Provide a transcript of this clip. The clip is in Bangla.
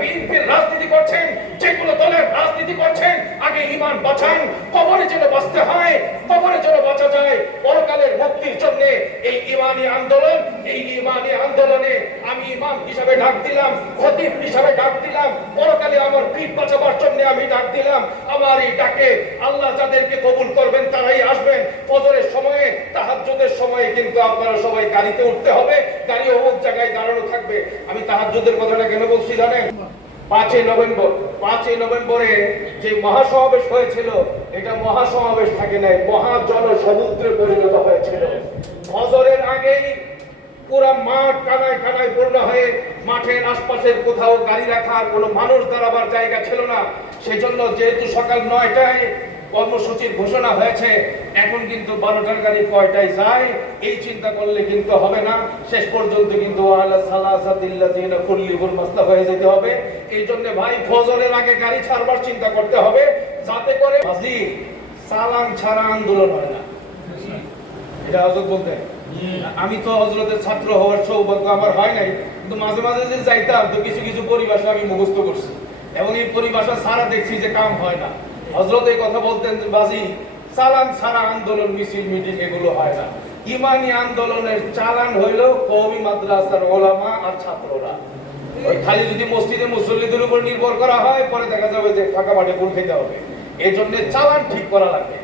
বিএনপির রাজনীতি করছেন, যেগুলো দলের রাজনীতি করছেন, আগে ঈমান বাঁচান। কবরে যেন বাঁচতে হয়, কবরে যেন বাঁচা যায়, পরকালের মুক্তির জন্য এই ঈমানি আন্দোলন, এই ঈমানি আন্দোলনে আমি ইমাম হিসাবে ডাক দিলাম, খতিব হিসাবে ডাক দিলাম, পরকালে আমার পিঠ বাঁচাবার জন্য আমি ডাক দিলাম। আমার এই ডাকে আল্লাহ যাদেরকে কবুল করবেন তারাই আসবেন। ফজরের সময়ে, তাহাজ্জুদের সময়ে কিন্তু আপনারা সবাই গাড়িতে উঠতে হবে, গাড়ি অমুক জায়গায় দাঁড়ানো থাকবে। আমি তাহাজ্জুদের কথাটা কেন বলছি জানেন? 5ই নভেম্বরে যে মহাসমাবেশ হয়েছিল, এটা মহাসমাবেশ থাকে নাই, মহাজনসমুদ্রে পরিণত হয়েছিল। ফজরের আগেই পুরা মাঠ কানায় কানায় পূর্ণ হয়ে, মাঠের আশপাশের কোথাও গাড়ি রাখার কোনো মানুষ দাঁড়াবার জায়গা ছিল না। সেজন্য যেহেতু সকাল 9টায় কর্মসূচির ঘোষণা হয়েছে, এখন কিন্তু 12টার গাড়ি কয়টায় যায় এই চিন্তা করলে কিন্তু হবে না। শেষ পর্যন্ত কিন্তু হয়ে যেতে হবে। এই জন্য ভাই ফজরের আগে গাড়ি ছাড়বার চিন্তা করতে হবে, যাতে করে সালাম ছাড়া আন্দোলন হয় না। এটা হজরত বলতে, আমি তো হজরতের ছাত্র হওয়ার সৌভাগ্য আমার হয় নাই, কিন্তু মাঝে মাঝে যে যাইতাম তো কিছু কিছু পরিভাষা আমি মুখস্থ করছি, এবং এই পরিভাষা ছাড়া দেখছি যে কাম হয় না। হযরত এই কথা বলতেন যে বাজি, চালান ছাড়া আন্দোলন, মিছিল, মিটিং এগুলো হয় না। ইমানি আন্দোলনের চালান হইল কওমি মাদ্রাসার ওলামা আর ছাত্ররা। ওই খালি যদি মসজিদে মুসল্লিদের উপর নির্ভর করা হয়, পরে দেখা যাবে যে ফাঁকা মাঠে ভুল খেতে হবে। এই জন্য চালান ঠিক করা লাগে।